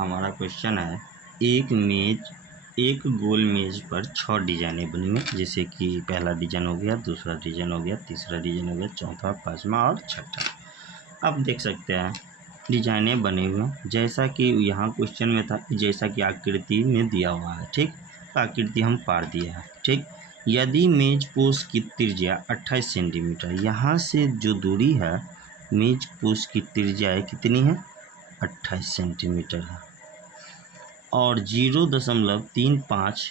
हमारा क्वेश्चन है एक गोल मेज पर 6 डिजाइनें बनी हुई, जैसे कि पहला डिजाइन हो गया, दूसरा डिजाइन हो गया, तीसरा डिजाइन हो गया, चौथा, पांचवा और छठा। अब देख सकते हैं डिजाइनें बनी हुई हैं, जैसा कि यहाँ क्वेश्चन में था, जैसा कि आकृति में दिया हुआ है। ठीक, आकृति हम पार दिया है। ठीक, यदि मेज पोस्ट की त्रिज्या 28 सेंटीमीटर, यहाँ से जो दूरी है मेज पोस्ट की त्रिज्या कितनी है, 28 सेंटीमीटर है, और 0.35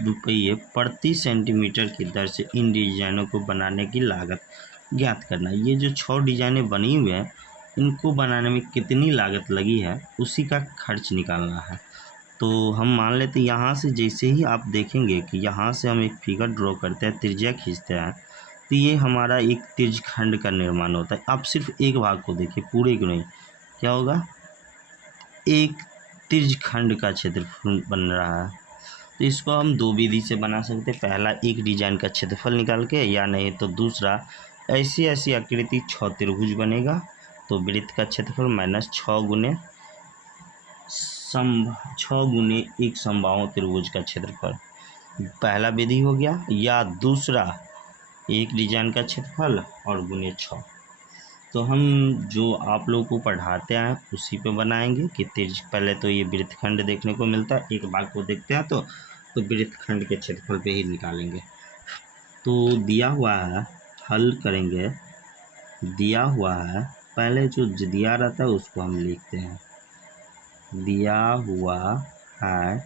रुपये प्रति सेंटीमीटर की दर से इन डिजाइनों को बनाने की लागत ज्ञात करना। ये जो 6 डिजाइनें बनी हुई हैं, इनको बनाने में कितनी लागत लगी है उसी का खर्च निकालना है। तो हम मान लेते यहाँ से, जैसे ही आप देखेंगे कि यहाँ से हम एक फिगर ड्रॉ करते हैं, त्रिज्या खींचते हैं, तो ये हमारा एक त्रिज्यखंड का निर्माण होता है। आप सिर्फ एक भाग को देखिए, पूरे को नहीं। क्या होगा, एक त्रिज्यखंड का क्षेत्रफल बन रहा है। तो इसको हम दो विधि से बना सकते हैं, पहला एक डिजाइन का क्षेत्रफल निकाल के, या नहीं तो दूसरा ऐसी आकृति 6 त्रिभुज बनेगा, तो वृत्त का क्षेत्रफल माइनस 6 गुने एक समबाहु त्रिभुज का क्षेत्रफल, पहला विधि हो गया। या दूसरा एक डिजाइन का क्षेत्रफल और गुने 6। तो हम जो आप लोगों को पढ़ाते हैं उसी पे बनाएंगे कि पहले तो ये वृत्तखंड देखने को मिलता है, एक भाग को देखते हैं तो वृत्तखंड के क्षेत्रफल पे ही निकालेंगे। तो दिया हुआ है, हल करेंगे, दिया हुआ है, पहले जो दिया रहता है उसको हम लिखते हैं। दिया हुआ है,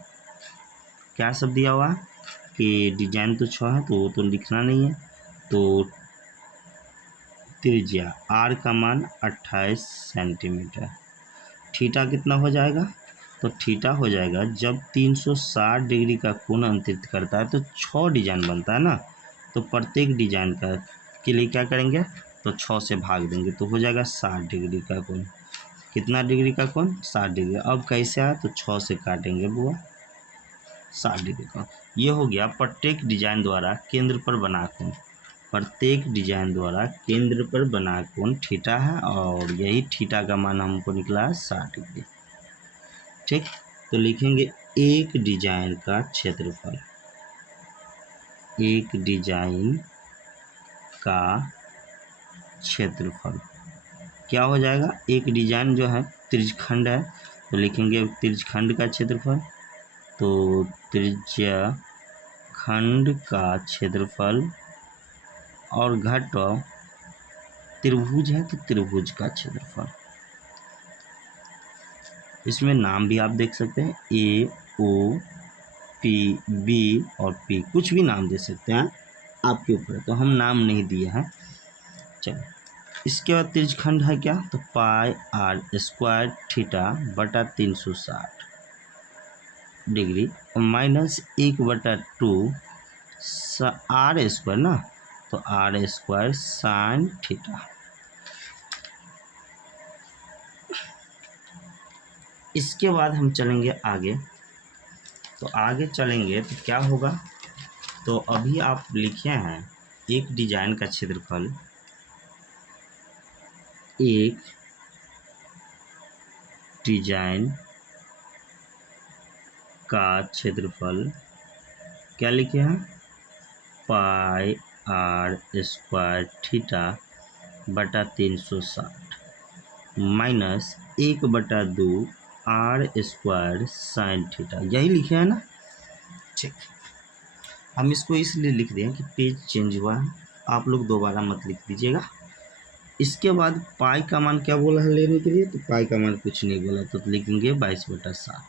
क्या सब दिया हुआ है कि डिजाइन तो 6 है, तो वो तो लिखना नहीं है। तो त्रिज्या आर का मान 28 सेंटीमीटर, थीटा कितना हो जाएगा, तो थीटा हो जाएगा, जब 360 डिग्री का कोण अंतरित करता है तो 6 डिजाइन बनता है ना, तो प्रत्येक डिजाइन का के लिए क्या करेंगे, तो 6 से भाग देंगे, तो हो जाएगा 60 डिग्री का कोण। कितना डिग्री का कोण, 60 डिग्री। अब कैसे आया, तो 6 से काटेंगे बुआ, 60 डिग्री का। ये हो गया प्रत्येक डिजाइन द्वारा केंद्र पर बना कोण, प्रत्येक डिजाइन द्वारा केंद्र पर बना कोण थीटा है, और यही थीटा का मान हमको निकला है 60 डिग्री। ठीक, तो लिखेंगे एक डिजाइन का क्षेत्रफल, एक डिजाइन का क्षेत्रफल क्या हो जाएगा, एक डिजाइन जो है त्रिज्यखंड है, तो लिखेंगे त्रिज्यखंड का क्षेत्रफल, तो त्रिज्यखंड का क्षेत्रफल, और घटो त्रिभुज है तो त्रिभुज का क्षेत्रफल। इसमें नाम भी आप देख सकते हैं, ए, ओ, पी, बी और पी, कुछ भी नाम दे सकते हैं, आपके ऊपर है, तो हम नाम नहीं दिए हैं। चलो, इसके बाद त्रिज्यखंड है क्या, तो पाई आर स्क्वायर थीटा बटा 360 डिग्री माइनस 1/2 आर स्क्वायर ना, तो आर स्क्वायर साइन थीटा। इसके बाद हम चलेंगे आगे, तो आगे चलेंगे तो क्या होगा, तो अभी आप लिखे हैं एक डिजाइन का क्षेत्रफल, एक डिजाइन का क्षेत्रफल क्या लिखे हैं, पाई आर स्क्वायर थीटा बटा 360 minus 1/2 r square sine theta, यही लिखे हैं ना। ठीक, हम इसको इसलिए लिख दें कि पेज चेंज हुआ है, आप लोग दोबारा मत लिख दीजिएगा। इसके बाद पाई का मान क्या बोला है लेने के लिए, तो पाई का मान कुछ नहीं बोला, तो लिखेंगे 22/7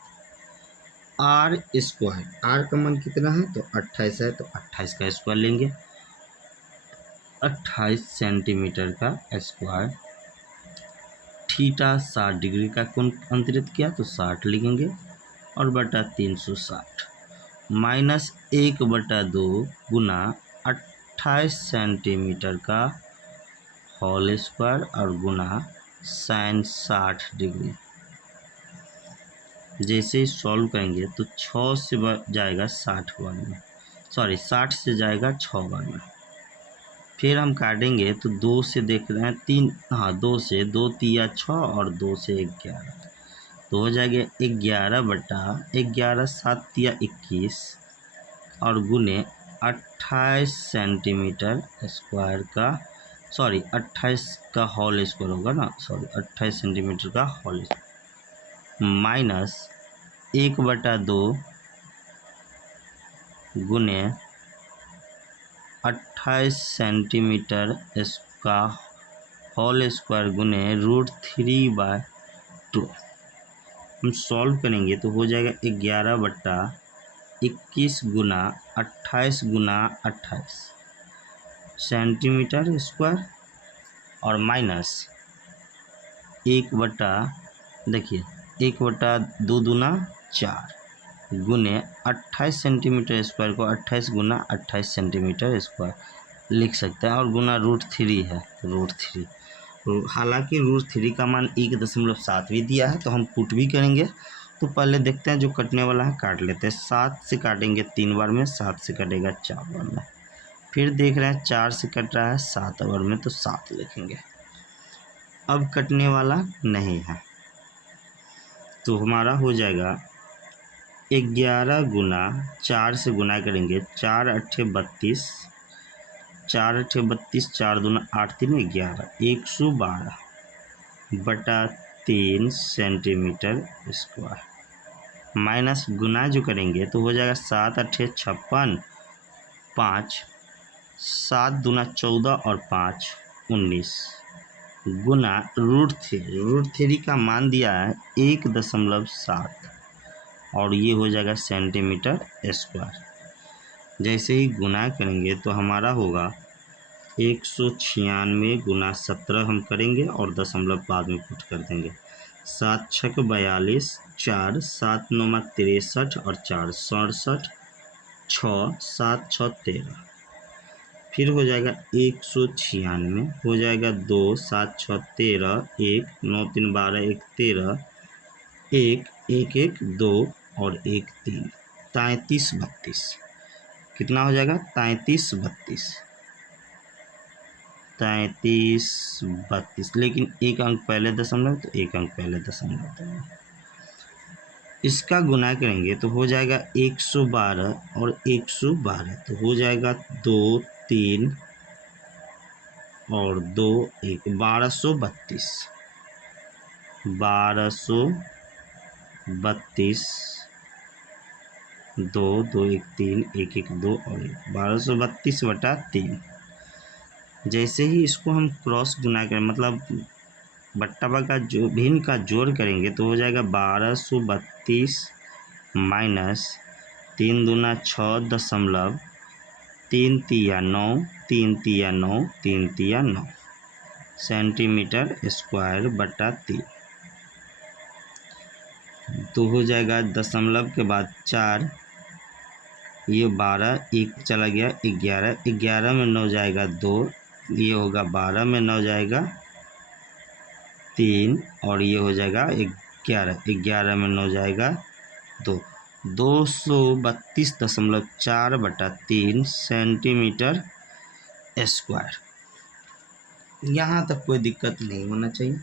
आर स्क्वायर, आर का मान कितना है, तो 28 है, तो 28 का स्क्वायर लेंगे, 28 सेंटीमीटर का स्क्वायर, थीटा 60 डिग्री का कोण अंतरित किया, तो 60 लिखेंगे, और बटा 360 माइनस 1/2 गुना 28 सेंटीमीटर का होल स्क्वायर और गुना साइन 60 डिग्री। जैसे ही सॉल्व करेंगे तो 6 से जाएगा 60 बार में, सॉरी 60 से जाएगा 6 बार में, फिर हम काटेंगे तो 2 से देख रहे हैं 3, हाँ 2 से 2 तिया 6 और 2 से 11, तो हो जाएगा 11/11, 7 या 21 और गुने 28 सेंटीमीटर स्क्वायर का, सॉरी 28 का होल स्क्वायर होगा ना, सॉरी 28 सेंटीमीटर का होल माइनस 1/2 गुने 28 सेंटीमीटर का होल स्क्वायर गुने √3/2। हम सॉल्व करेंगे तो हो जाएगा 11/21 गुना 28 गुना 28 सेंटीमीटर स्क्वायर और माइनस 1/, देखिए 1/2 दूना 4 गुने 28 सेंटीमीटर स्क्वायर को 28 गुना 28 सेंटीमीटर स्क्वायर लिख सकते हैं, और गुना √3 है तो √3। हालांकि √3 का मान 1.7 भी दिया है, तो हम पुट भी करेंगे। तो पहले देखते हैं जो कटने वाला है काट लेते हैं। 7 से काटेंगे 3 बार में, 7 से कटेगा 4 बार में। फिर देख रहे हैं 4 से कट रहा है 7 बार में, तो 7 लिखेंगे। अब कटने वाला नहीं है तो हमारा हो जाएगा 11 गुना 4 से गुना करेंगे, 4 8 32, 4 8 32, 4 दूना 8 3 11, 112/3 सेंटीमीटर स्क्वायर। माइनस गुना जो करेंगे तो हो जाएगा 7 8 56, 5 7 दूना 14 और 5 19 गुना √3 का मान दिया है 1.7 और ये हो जाएगा सेंटीमीटर स्क्वायर। जैसे ही गुना करेंगे तो हमारा होगा 196 गुना 17 हम करेंगे और दशमलव बाद में पुट कर देंगे। 7 6 42, 4 7 9 63 और 4 67, 6 7 6 13। फिर हो जाएगा 196, हो जाएगा 2 7 6 13, 1 9 3 12, 1 13, 1 1 1 2 और 1 3, 33 32। कितना हो जाएगा 33 32, लेकिन एक अंक पहले दशमलव तो एक अंक पहले दशमलव। इसका गुना करेंगे तो हो जाएगा 112 और 112, तो हो जाएगा 2 3 और 2 1, 1232, 1232, 2 2 1 3 1 1 2 और 1, 1232/3। जैसे ही इसको हम क्रॉस गुना करें, मतलब बट्टा का जो भिन्न का जोड़ करेंगे तो हो जाएगा 1232 माइनस 3 दूना 6 दशमलव 3 तिया 9, 3 तिया 9, 3 तिया 9 सेंटीमीटर स्क्वायर बटा 3। तो हो जाएगा दशमलव के बाद 4, ये 12, 1 चला गया 11, 11 में 9 जाएगा 2, ये होगा 12 में 9 जाएगा 3 और ये हो जाएगा 11, 11 में 9 जाएगा 2, 232.4/3 सेंटीमीटर स्क्वायर। यहाँ तक कोई दिक्कत नहीं होना चाहिए।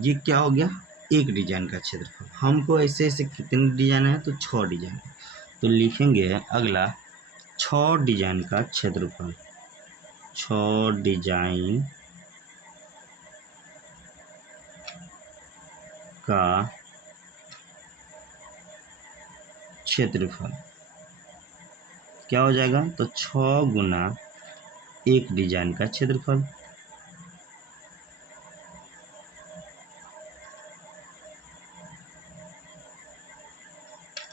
ये क्या हो गया, एक डिजाइन का क्षेत्रफल। हमको ऐसे ऐसे कितने डिजाइन है, तो 6 डिजाइन। तो लिखेंगे अगला 6 डिजाइन का क्षेत्रफल, 6 डिजाइन का क्षेत्रफल क्या हो जाएगा, तो 6 गुना एक डिजाइन का क्षेत्रफल।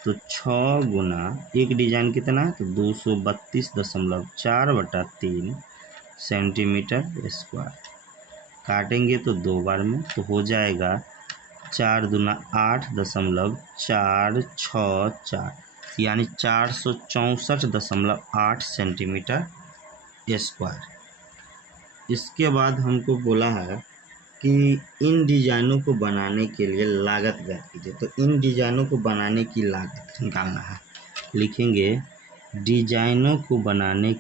तो 6 गुना एक डिजाइन कितना है, तो 232.4/3 सेंटीमीटर स्क्वायर। काटेंगे तो 2 बार में, तो हो जाएगा 4 दूना 8.464, यानी 464.8 सेंटीमीटर स्क्वायर। इसके बाद हमको बोला है कि इन डिजाइनों को बनाने के लिए लागत ज्ञात कीजिए। तो इन डिजाइनों को बनाने की लागत निकालना है। लिखेंगे डिजाइनों को बनाने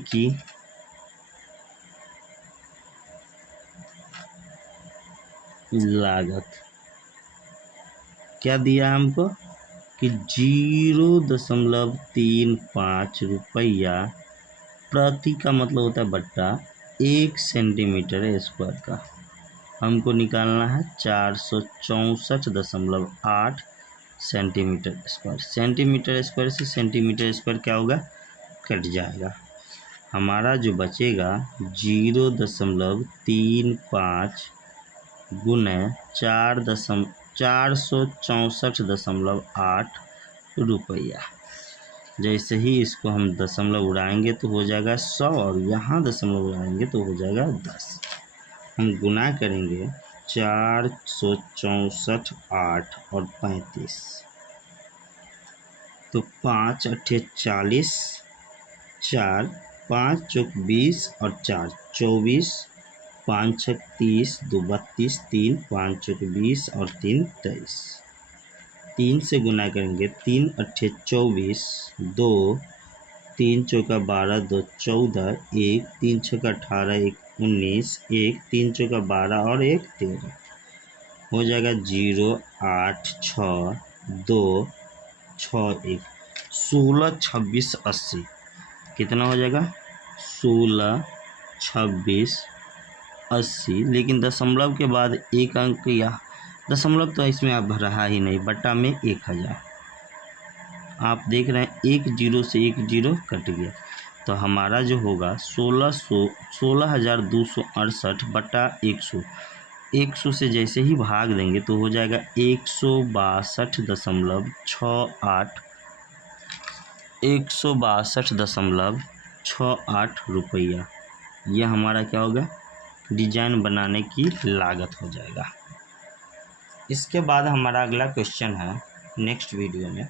की लागत क्या दिया हमको कि 0.35 रुपया प्रति का मतलब होता है बट्टा 1 सेंटीमीटर स्क्वायर का। हमको निकालना है 464.8 सेंटीमीटर स्क्वायर। सेंटीमीटर स्क्वायर से सेंटीमीटर स्क्वायर क्या होगा, कट जाएगा। हमारा जो बचेगा 0.35 गुने 464.8 रुपया। जैसे ही इसको हम दशमलव उड़ाएंगे तो हो जाएगा 100 और यहाँ दशमलव उड़ाएंगे तो हो जाएगा 10। हम गुना करेंगे 464.8 और 35 तो 5 अट्ठे 40, 4 5 चौक 20 और 4 24, 5 छक 30, 2 32, 3 5 चौक 20 और 3 23। 3 से गुना करेंगे 3 अट्ठे 24, 2 3 चौका 12, 2 14, 1 3 छक्का 18, 1 19, 1 3 चौका 12 और 1 13। हो जाएगा 0 8 6 2 6 1 16 26 80। कितना हो जाएगा 16 26 80। लेकिन दशमलव के बाद एक अंक या दशमलव तो इसमें आप रहा ही नहीं, बट्टा में 1000। आप देख रहे हैं 1 0 से 1 0 कट गया, तो हमारा जो होगा 16,268 बट्टा 100। 100 से जैसे ही भाग देंगे तो हो जाएगा 162.68 162.68 रुपया। यह हमारा क्या होगा, डिजाइन बनाने की लागत हो जाएगा। इसके बाद हमारा अगला क्वेश्चन है नेक्स्ट वीडियो में।